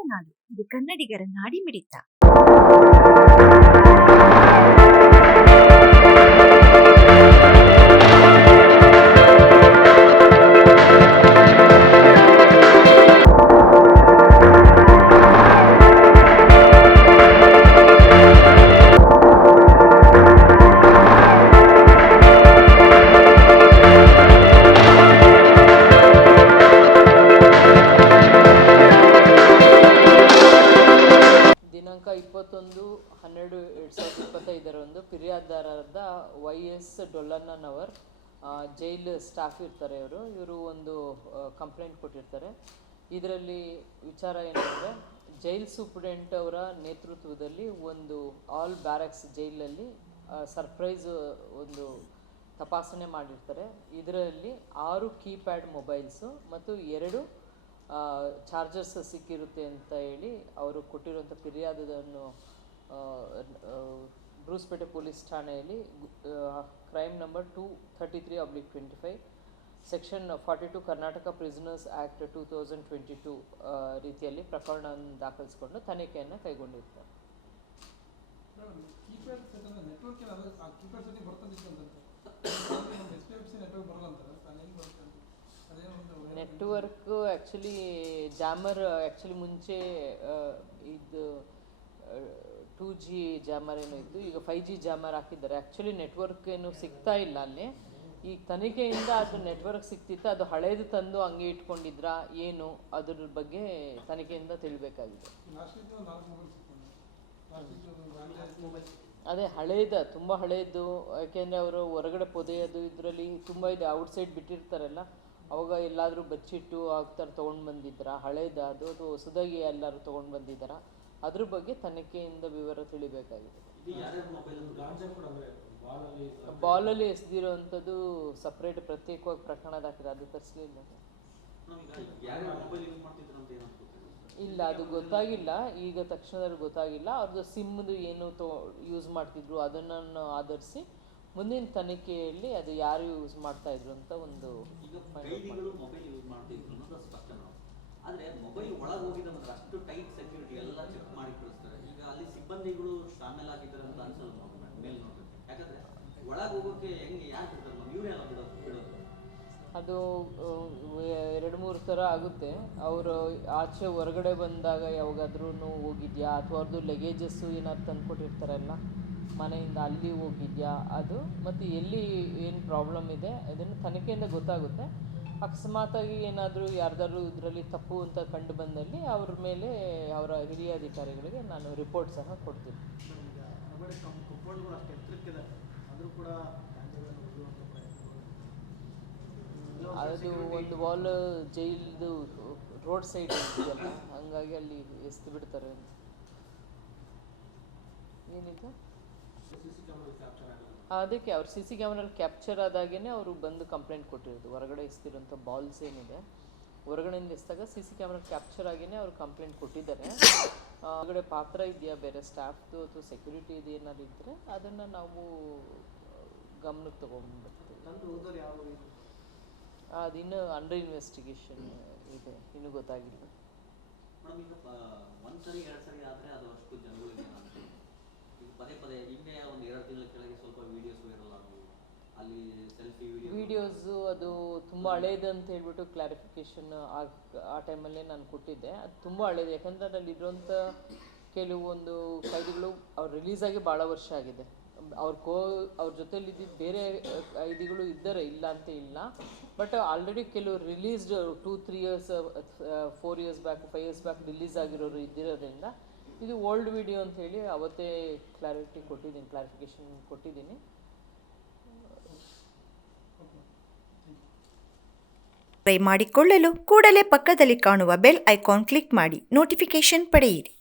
ನಾಡು ಇದು ಕನ್ನಡಿಗರ ನಾಡಿ ಸಾವಿರದ ಇಪ್ಪತ್ತೈದರಂದು ಫಿರ್ಯಾದಾರರಾದ ವೈ ಎಸ್ ಡೊಲ್ಲನ್ನನವರ್ ಜೈಲ್ ಸ್ಟಾಫ್ ಇರ್ತಾರೆ ಇವರು. ಇವರು ಒಂದು ಕಂಪ್ಲೇಂಟ್ ಕೊಟ್ಟಿರ್ತಾರೆ. ಇದರಲ್ಲಿ ವಿಚಾರ ಏನಂದರೆ, ಜೈಲ್ ಸೂಪ್ರೆಂಟ್ ಅವರ ನೇತೃತ್ವದಲ್ಲಿ ಒಂದು ಆಲ್ ಬ್ಯಾರಕ್ಸ್ ಜೈಲಲ್ಲಿ ಸರ್ಪ್ರೈಸ್ ಒಂದು ತಪಾಸಣೆ ಮಾಡಿರ್ತಾರೆ. ಇದರಲ್ಲಿ ಆರು ಕೀಪ್ಯಾಡ್ ಮೊಬೈಲ್ಸು ಮತ್ತು ಎರಡು ಚಾರ್ಜರ್ಸ್ ಸಿಕ್ಕಿರುತ್ತೆ ಅಂತ ಹೇಳಿ ಅವರು ಕೊಟ್ಟಿರುವಂಥ ಫಿರ್ಯಾದನ್ನು ಬ್ರೂಸ್ಪೇಟೆ ಪೊಲೀಸ್ ಠಾಣೆಯಲ್ಲಿ crime number two thirty three oblique twenty five section forty two Karnataka prisoners act two thousand twenty two ರೀತಿಯಲ್ಲಿ ಪ್ರಕರಣ ದಾಖಲಿಸಿಕೊಂಡು ತನಿಖೆಯನ್ನು ಕೈಗೊಂಡಿರ್ತಾರೆ. ನೆಟ್ವರ್ಕ್ ಆ್ಯಕ್ಚುಲಿ ಜಾಮರ್ ಆ್ಯಕ್ಚುಲಿ ಮುಂಚೆ ಇದು ಟೂ ಜಿ ಜಾಮರ್ ಏನೋ ಇತ್ತು. ಈಗ ಫೈವ್ ಜಿ ಜಾಮರ್ ಹಾಕಿದ್ದಾರೆ. ಆ್ಯಕ್ಚುಲಿ ನೆಟ್ವರ್ಕ್ ಏನು ಸಿಗ್ತಾ ಇಲ್ಲ ಅಲ್ಲಿ. ಈಗ ತನಿಖೆಯಿಂದ ಅದು ನೆಟ್ವರ್ಕ್ ಸಿಗ್ತಿತ್ತು. ಅದು ಹಳೇದು ತಂದು ಹಂಗೆ ಇಟ್ಕೊಂಡಿದ್ರಾ ಏನು ಅದ್ರ ಬಗ್ಗೆ ತನಿಖೆಯಿಂದ ತಿಳಿಬೇಕಾಗಿದೆ. ಅದೇ ಹಳೇದ, ತುಂಬ ಹಳೇದು. ಯಾಕೆಂದರೆ ಅವರು ಹೊರಗಡೆ ಪೊದೆಯೋದು ಇದರಲ್ಲಿ ತುಂಬ ಇದೆ. ಔಟ್ಸೈಡ್ ಬಿಟ್ಟಿರ್ತಾರಲ್ಲ. ಅವಾಗ ಎಲ್ಲಾದರೂ ಬಚ್ಚಿಟ್ಟು ಆಗ್ತಾರೆ ತೊಗೊಂಡು ಬಂದಿದ್ರಾ? ಹಳೇದ, ಅದು ಅದು ಹೊಸದಾಗಿ ಎಲ್ಲರೂ ತೊಗೊಂಡು ಬಂದಿದ್ದಾರಾ? ಅದ್ರ ಬಗ್ಗೆ ತನಿಖೆಯಿಂದ ವಿವರ ತಿಳಿಬೇಕಾಗಿದೆ. ಬಾಲಲ್ಲಿ ಎಸ್ದಿರೋವಂಥದ್ದು ಸಪ್ರೇಟ್ ಪ್ರತ್ಯೇಕವಾಗಿ ಪ್ರಕರಣ ದಾಖಲೆ ಅದು ತರಿಸಲಿಲ್ಲ. ಇಲ್ಲ ಅದು ಗೊತ್ತಾಗಿಲ್ಲ. ಈಗ ತಕ್ಷಣದಲ್ಲಿ ಗೊತ್ತಾಗಿಲ್ಲ. ಅವ್ರದ್ದು ಸಿಮ್ದು ಏನು ತೊ ಯೂಸ್ ಮಾಡ್ತಿದ್ರು ಅದನ್ನು ಆಧರಿಸಿ ಮುಂದಿನ ತನಿಖೆಯಲ್ಲಿ ಅದು ಯಾರು ಯೂಸ್ ಮಾಡ್ತಾ ಇದ್ರು ಅಂತ ಒಂದು ಮೊಬೈಲ್ ಒಳಗೆ ಹೋಗಿದ ಮಾತ್ರ. ಅಷ್ಟು ಟೈಟ್ ಸೆಕ್ಯೂರಿಟಿ ಎಲ್ಲ ಚೆಕ್ ಮಾಡಿ ಕಳಿಸ್ತಾರೆ. ಈಗ ಅಲ್ಲಿ ಸಿಬ್ಬಂದಿಗಳು ಶಾಮೇಲ್ ಆಗಿದ್ದಾರೆ ಅಂತ ಅನ್ಸಲ್ಲ ನಾವು ಮೇಲ್ ನೋಡ್ಬೇಕು. ಯಾಕಂದ್ರೆ ಒಳಗೆ ಹೋಗೋಕೆ ಹೆಂಗೆ ಯಾಕೆ ಇರ್ತಾರೆ ಇವರೇ ಅಲ್ಲ ಬಿಡೋದು? ಬಿಡೋದು. ಅದು ಎರಡು ಮೂರು ಥರ ಆಗುತ್ತೆ. ಅವರು ಆಚೆ ಹೊರಗಡೆ ಬಂದಾಗ ಯಾವಾಗಾದ್ರೂ ಹೋಗಿದ್ಯಾ? ಅಥವಾ ಅವ್ರದ್ದು ಲಗೇಜಸ್ಸು ಏನಾದ್ರು ತಂದ್ಕೊಟ್ಟಿರ್ತಾರಲ್ಲ ಮನೆಯಿಂದ ಅಲ್ಲಿ ಹೋಗಿದ್ಯಾ? ಅದು, ಮತ್ತು ಎಲ್ಲಿ ಏನು ಪ್ರಾಬ್ಲಮ್ ಇದೆ? ಅದನ್ನು ತನಿಖೆಯಿಂದ ಗೊತ್ತಾಗುತ್ತೆ. ಅಕಸ್ಮಾತಾಗಿ ಏನಾದರೂ ಯಾರ್ದಾದ್ರು ಇದರಲ್ಲಿ ತಪ್ಪು ಅಂತ ಕಂಡು ಬಂದಲ್ಲಿ ಅವ್ರ ಮೇಲೆ ಅವರ ಹಿರಿಯ ಅಧಿಕಾರಿಗಳಿಗೆ ನಾನು ರಿಪೋರ್ಟ್ ಸಹ ಕೊಡ್ತೀನಿ. ಅದು ಒಂದು ವಾಲ್ ಜೈಲ್ದು ರೋಡ್ ಸೈಡ್ ಇದೆಯಲ್ಲ ಹಂಗಾಗಿ ಅಲ್ಲಿ ಎಸ್ದು ಬಿಡ್ತಾರೆ ಏನಿದೆ? ಅದಕ್ಕೆ ಅವ್ರು ಸಿ ಸಿ ಕ್ಯಾಮ್ರಲ್ಲಿ ಕ್ಯಾಪ್ಚರ್ ಆದಾಗೇ ಅವರು ಬಂದು ಕಂಪ್ಲೇಂಟ್ ಕೊಟ್ಟಿರೋದು. ಹೊರಗಡೆ ಎಸ್ತಿರೋಂಥ ಬಾಲ್ಸ್ ಏನಿದೆ ಹೊರಗಡೆಯಿಂದ ಎಸ್ದಾಗ ಸಿ ಸಿ ಕ್ಯಾಮ್ರಾ ಕ್ಯಾಪ್ಚರ್ ಆಗಿಯೇ ಅವರು ಕಂಪ್ಲೇಂಟ್ ಕೊಟ್ಟಿದ್ದಾರೆ. ಹೊರಗಡೆ ಪಾತ್ರ ಇದೆಯಾ ಬೇರೆ ಸ್ಟಾಫ್ದು ಅಥವಾ ಸೆಕ್ಯೂರಿಟಿ ಇದು ಏನಾದ್ರು ಇದ್ದರೆ ಅದನ್ನು ನಾವು ಗಮನಕ್ಕೆ ತೊಗೊಂಡ್ಬರ್ತೀವಿ. ಅದು ಇನ್ನೂ ಯಾವ ಇದು? ಅಂಡರ್ ಇನ್ವೆಸ್ಟಿಗೇಷನ್ ಇದೆ ಇನ್ನೂ ಗೊತ್ತಾಗಿಲ್ಲ ಮೇಡಮ್ ಈಗ ಒಂದ್ಸರಿ ಎರಡು ಸರಿ ಆದ್ರೆ ಅದು ಅಷ್ಟು ಜನಗಳಿಗೆ ಏನಾಗುತ್ತೆ ಈಗ ಪದೇ ಪದೇ ಹಿಂದೆ ಒಂದು ಎರಡು ತಿಂಗಳ ಕೆಳಗೆ ಸ್ವಲ್ಪ ವಿಡಿಯೋಸ್ ವೈರಲ್ ಆದವು. ಅಲ್ಲಿ ಸೆಲ್ಫಿ ವಿಡಿಯೋಸ್ ಅದು ತುಂಬ ಹಳೇದು ಅಂತ ಹೇಳ್ಬಿಟ್ಟು ಕ್ಲಾರಿಫಿಕೇಶನ್ ಆ ಟೈಮಲ್ಲೇ ನಾನು ಕೊಟ್ಟಿದ್ದೆ. ಅದು ತುಂಬ ಹಳೇದು ಯಾಕಂದರೆ ಅದರಲ್ಲಿ ಇರೋಂಥ ಕೆಲವೊಂದು ಕೈದಿಗಳು ಅವ್ರು ರಿಲೀಸ್ ಆಗಿ ಭಾಳ ವರ್ಷ ಆಗಿದೆ. ಅವ್ರ ಕೋ ಅವ್ರ ಜೊತೆಲಿ ಇದ್ದಿದ್ದು ಬೇರೆ ಕೈದಿಗಳು ಇದ್ದಾರೆ ಇಲ್ಲ ಅಂತ ಇಲ್ಲ. ಬಟ್ ಆಲ್ರೆಡಿ ಕೆಲವು released two three years four years back five years back release ಆಗಿರೋರು ಇದ್ದಿರೋದ್ರಿಂದ ಇದು ಓಲ್ಡ್ ವಿಡಿಯೋ ಅಂತ ಹೇಳಿ ಅವತ್ತೇ ಕ್ಲಾರಿಟಿ ಕೊಟ್ಟಿದ್ದೀನಿ ಕ್ಲಾರಿಫಿಕೇಶನ್ ಕೊಟ್ಟಿದ್ದೀನಿ. ಮಾಡಿಕೊಳ್ಳಲು ಕೂಡಲೇ ಪಕ್ಕದಲ್ಲಿ ಕಾಣುವ ಬೆಲ್ ಐಕಾನ್ ಕ್ಲಿಕ್ ಮಾಡಿ ನೋಟಿಫಿಕೇಶನ್ ಪಡೆಯಿರಿ.